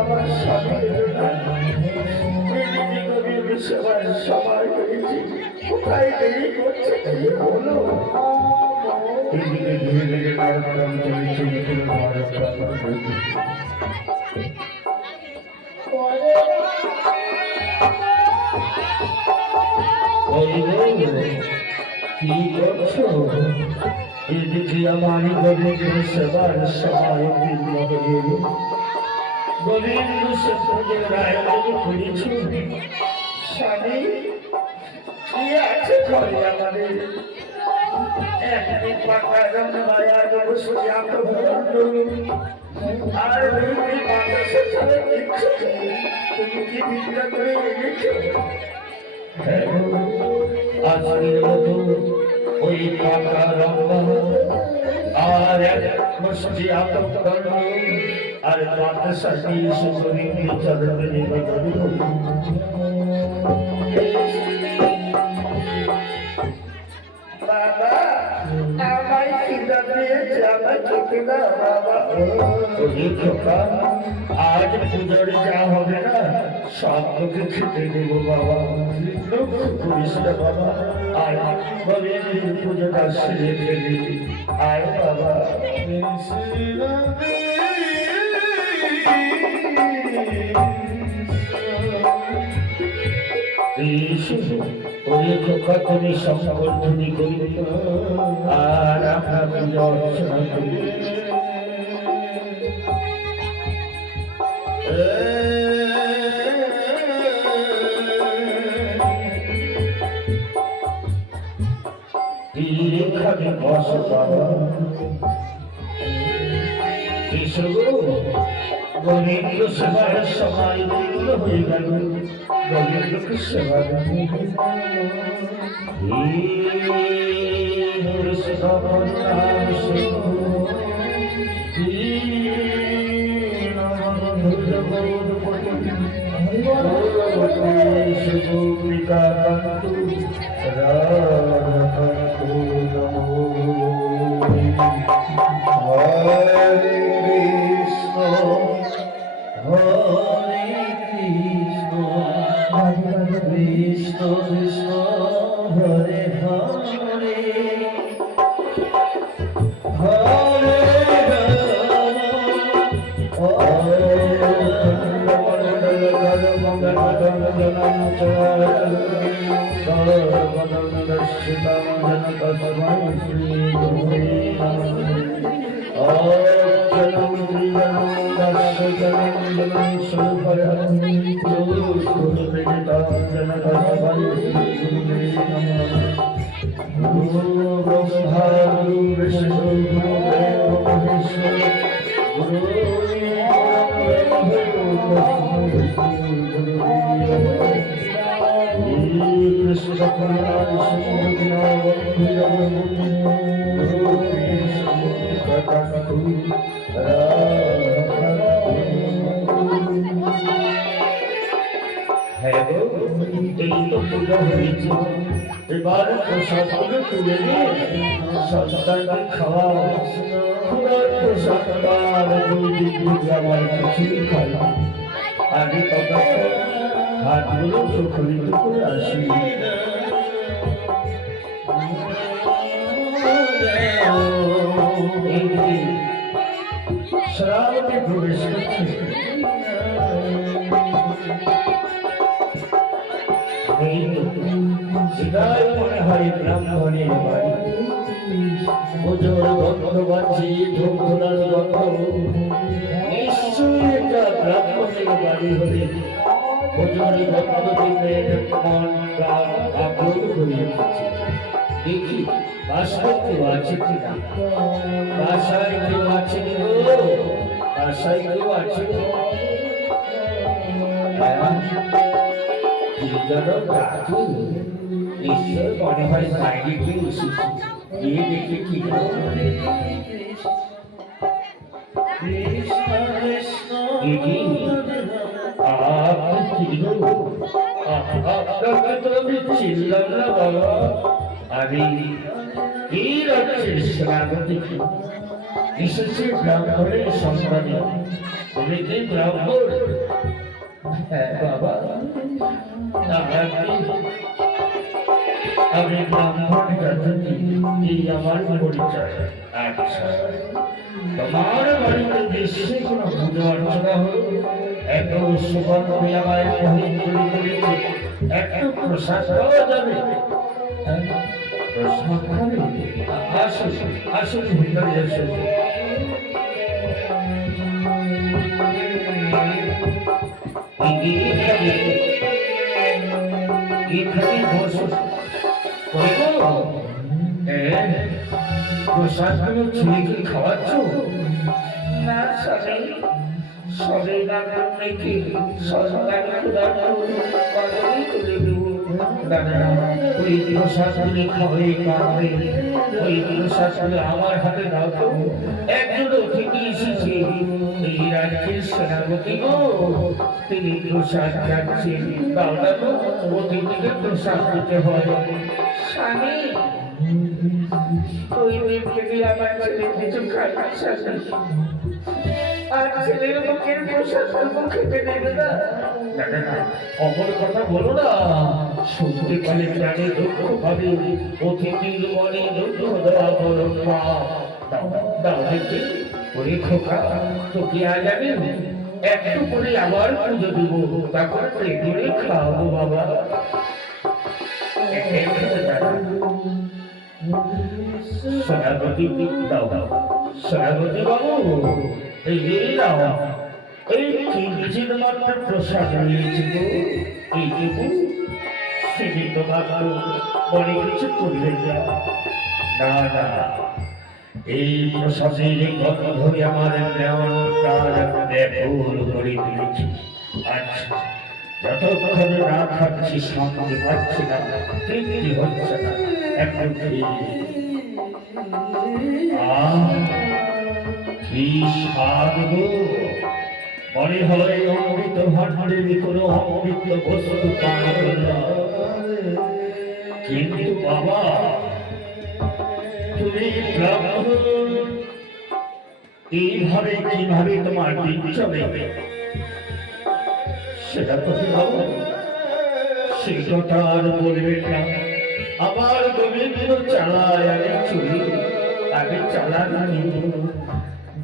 আমার স্বামী সেবার সময় হয়েছে, কোথায় দেরি করছে কি হলো? এদিকে ধীরে ধীরে নরকম চলেছে, কি করছো? এদিকে আমার গোবিন্দ সেবার সময় গোবিন্দ সত্যের আয়োজন করেছ। স্বামী কি আছে ঘরে আমাদের? একদিন পাকা মায়া বসে এত আর মানুষের সাথে তুমি কি বিদ্যা করে এনেছো? আজকের মতো ওই পাকা রঙ আর এক বসে আতঙ্ক আর মাদ্রাসা দিয়ে সুন্দরী চন্দ্রকে নিবেদন করি। বাবা আমায় খিদা পেয়েছে, আমায় খেতে দাও বাবা। আজ পুজোর যা হবে না সব তোকে খেতে দেবো বাবা, করিস না বাবা। আর পুজোটা সেরে ফেলি, আয় বাবা। তুমি সংবর্ধনী করি আর আমরা পুজো অর্চনা করি। এখানে বস বাবা, এসো গোবিন্দ সেবার সময় দীর্ঘ হয়ে গেল। গোবিন্দকে সেবা কৃষ্ণ কৃষ্ণ হরে হরে হরে এবার প্রসাদগুলো তুলে নিয়ে সন্তানকে খাওয়াও। আমার কিছুই খাই আগে কথা হাতগুলো প্রফুল্লিত করে আসি। শ্রাবণে প্রবেশ করছে, সেটাই মনে হয় ব্রাহ্মণের বাড়ি। পুজোর গন্ধ পাচ্ছি, ধূপধুনার গন্ধ, নিশ্চয়ই এটা ব্রাহ্মণের বাড়ি হলে পুজোর গন্ধ দিতে মন প্রাণ আগ্রহ করিয়ে দিচ্ছে। দেখি বাসায় কেউ আছে কিনা, বাসায় কেউ আছে কি গো, বাসায় কেউ আছে? নিশ্চয় মনে হয় বাইরে কেউ এসেছে, গিয়ে দেখে কি আপনাকে তো আমি চিনলাম না বাবা। আমি কি রাখছি শ্রাবতী, এসেছে ব্রাহ্মণের সন্তানে। তুমি কি ব্রাহ্মণ? হ্যাঁ বাবা, আমি ব্রাহ্মণ জাতি, এই আমার পরিচয়। আচ্ছা, তোমার বাড়িতে দেশে কোনো পুজো অর্চনা হলো, এত সুগন্ধি আমায় মোহিত করে তুলেছে, একটু প্রসাদ পাওয়া যাবে? হ্যাঁ, প্রসাদ খাবে? আসুন আসুন, ভিতরে আসুন। এখানে বসুন। প্রসাদগুলো ছেলেকে খাওয়াচ্ছ? না স্বামী, সবে ডাক্তার নাকি সরকার কদমই তুলে দেব। দাদা, ওই প্রসাদগুলি খাবে কাঁদবে, ওই প্রসাদগুলো আমার হাতে দাও তো। একজন অতিথি এসেছে, এই রাজ্যের সেনাপতি গো, তিনি প্রসাদ খাচ্ছেন। দাও না তো, অতিথিকে প্রসাদ দিতে হয়। স্বামী, ওই ব্যক্তি আমার ছেলে কিছু খাচ্ছে আর ছেলের মুখের প্রসাদ খেতে দেবে না। অপর কথা বলো না, শুনতে পারে প্রাণে দুঃখ পাবে, অতিথির মনে দুঃখ দেওয়া বড় পাপ। দাও দেখি, ওরে খোকা, তো কি আজ যাবে? একটু করে আবার পুজো দিব, তারপর পেটে খাওয়াবো বাবা। সেনাপতি দাও, সেনাপতি বাবু, এই দাও, এই কিঞ্চিত মাত্র প্রসাদ নিয়েছি গো, এই দেবু, সেদিন তোমার মনে কিছু করবে না। না না, এই প্রসাদের গন্ধে আমার নেওয়ার প্রাণ ব্যাকুল করে দিয়েছি। আচ্ছা, যতক্ষণ না খাচ্ছি শান্তি পাচ্ছি না, তৃপ্তি হচ্ছে না, একটু কি স্বাদ গো! মনে হয় অমৃত ভাণ্ডারের কোনো অমৃত বস্তু পান করলাম। কিন্তু বাবা, তুমি ব্রাহ্মণ, এইভাবে কিভাবে তোমার দিন চলে সেটা তো ভাবো। সে কথা আর বলবেন না। আমার গোবিন্দ চালায়, আমি চুরি, আমি চালানি,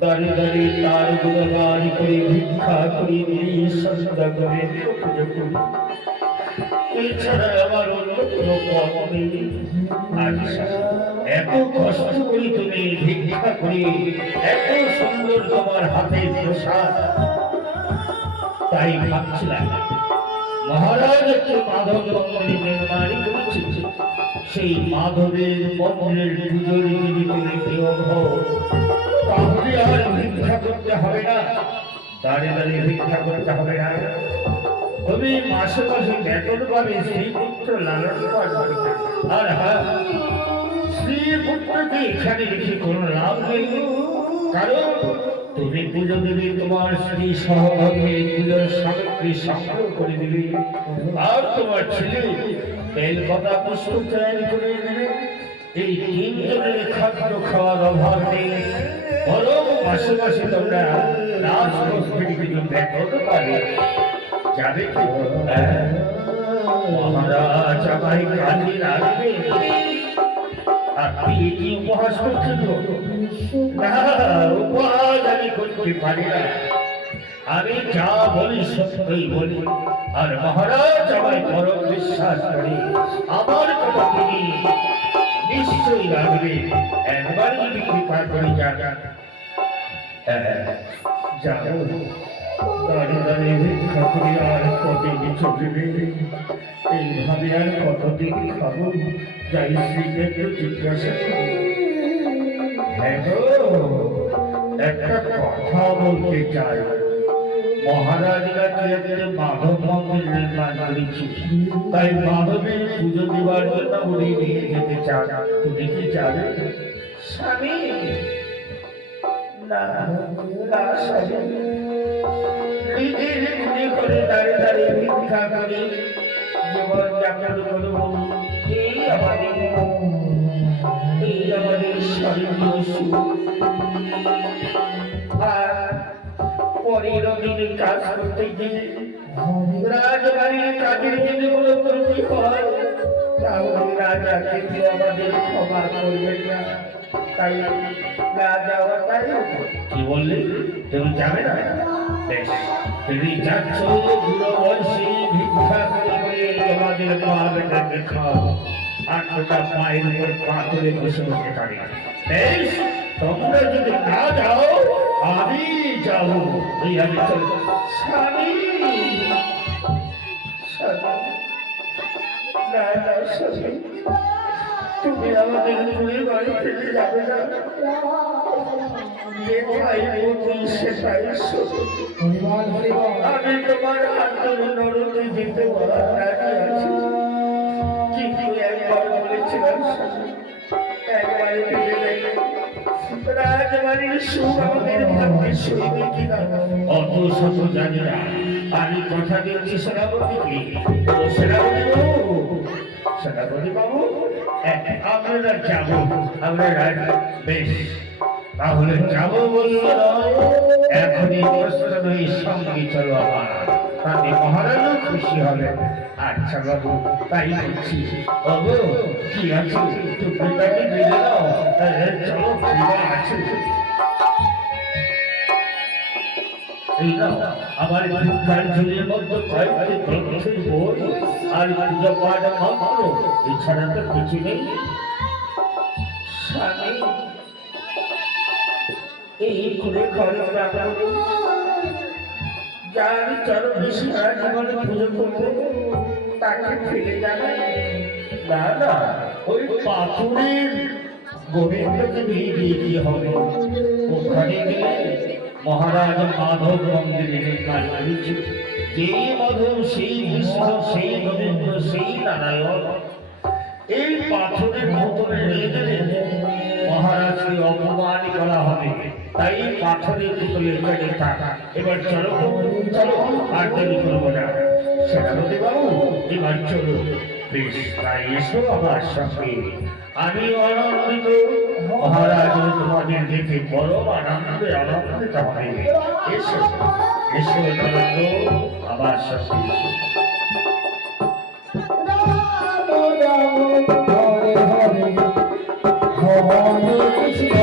দাঁড়িয়ে দাঁড়িয়ে তার গুণগান করে ভিক্ষা করি, সন্ধ্যা করে পুজো করি, এছাড়া আমার অন্য কোনো পথ নেই। আচ্ছা, এত কষ্ট করি তুমি ভিক্ষা করি, এত সুন্দর তোমার হাতের প্রসাদ, তাই ভাবছিলাম মহারাজ একটি মাধব মন্দির নির্মাণ করেছে, সেই মাধবের মন্দিরের পুজোর যদি তুমি প্রিয় হও, তাহলে আর ভিক্ষা করতে হবে না, দাঁড়িয়ে দাঁড়িয়ে ভিক্ষা করতে হবে না। তুমি মাসে মাসে বেতন পাবে, শ্রীপুত্র লালন পালন। আর হ্যাঁ, শ্রীপুত্রকে এখানে রেখে কোনো লাভ নেই, কারণ তুমি পুজো দেবে, তোমার স্ত্রী সহভাগে পুজোর সামগ্রী সংগ্রহ করে দিবে, আর তোমার ছেলে বেলপাতা পুষ্প চয়ন করে দেবে। এই তিনজনের খাদ্য খাওয়ার অভাব নেই, বরং মাসে মাসে তোমরা রাজবস্তির কিছু বেতন পাবে। যাবে কি? মহারাজ আমায় কাজে লাগবে। আপনি কি উপহাস করছেন? না, উপহাস আমি করতে পারি না, আমি যা বলি সত্যই বলি, আর মহারাজ আমায় পরম বিশ্বাস করে, আমার কথা তিনি নিশ্চয়ই রাখবে। একবারই যদি কৃপা করে যান। যাবো, দাঁড়িয়ে দাঁড়িয়ে ভিক্ষা করি, আর কতদিন চলবে? এইভাবে আর কতদিন খাবো? যাই স্ত্রীকে একটু জিজ্ঞাসা করি। হ্যাঁ গো, একটা কথা বলতে চাই। মহারাজরা কি মাধব মন্দির নির্মাণ করেছি, তাই মাধবের পুজো দেওয়ার জন্য উনি নিয়ে যেতে চান। তুমি কি যাবে? স্বামী, না না স্বামী, নিজের গুলি করে দাঁড়িয়ে দাঁড়িয়ে ভিক্ষা করি, জীবন যাপন করবো, এই আমাদের এই আমাদের স্বর্গীয় সুখ। আর পরের দিনে কাজ করতে গিয়ে রাজবাড়ির কাজের যদি কোনো ত্রুটি হয় তাহলে রাজা কিন্তু আমাদের ক্ষমা করবেন না। তাই না যাওয়াটাই কি বললি, তুমি যাবে না? বেশ, তুমি যাচ্ছ বুড়ো বয়সে ভিক্ষা করে করে আমাদের মা বেটাকে খাও, আর ওটা পায়ের উপর পা তুলে বসে বসে থাকে। বেশ, তোমরা যদি না যাও আমি যাব। এই আমি চল স্বামী না না স্বামী, তুমি আমাদের দুই বাড়ি থেকে যাবে না। যেটাই বলি সেটাই সত্যি। আমি তোমার আন্দোলন নরকে যেতে রাজি আছি, কিন্তু একবার বলেছিলাম স্বামী, একবারে ফিরে দেখে রাজবাড়ির সুখ আমাদের ভাগ্যে সইবে কিনা অত শত জানি না। আমি কথা দিয়েছি সেনাপতিকে। ও সেনাপতি বাবু, সেনাপতি বাবু, আমরা যাব, আমরা বেশ তাহলে যাব বললো এখনই প্রস্তুত সঙ্গে চলো আমার, তাতে মহারাজও খুশি হবে। আচ্ছা বাবু, তাই করছি। বাবু কি আছে টুকরিটাকে দিয়ে দাও, চলো পূজা আছে। এই না আমার ভিক্ষার ঝুলির মধ্যে কয়েকটি গ্রন্থের বই আর পূজা পাঠ মাত্র, এছাড়া তো কিছু নেই। স্বামী এই করে ঘরে যার চরণে সারা জীবনে পুজো করবে তাকে ফিরে যাবে না। না, ওই পাথরের গোবিন্দকে দিয়ে দিয়ে হবে। ওখানে গেলে মহারাজ মাধব মন্দিরে নির্মাণ করেছে। যে মাধব সেই কৃষ্ণ, সেই গোবিন্দ, সেই নারায়ণ। এই পাথরের ভেতরে নিয়ে গেলে মহারাজকে অপমান করা হবে, তাই পাথরের ভিতরে চলে থাকা। এবার চলো চলো, আর দেরি করবো না। সেনাপতি বাবু এবার চলো। বেশ, তাই এসো আমার সঙ্গে। আমি আনন্দিত, মহারাজ তোমাদের দেখে বড় আনন্দে আনন্দিত হবে। এসো এসো আনন্দ, আমার সঙ্গে এসো। হরে হরে কৃষ্ণ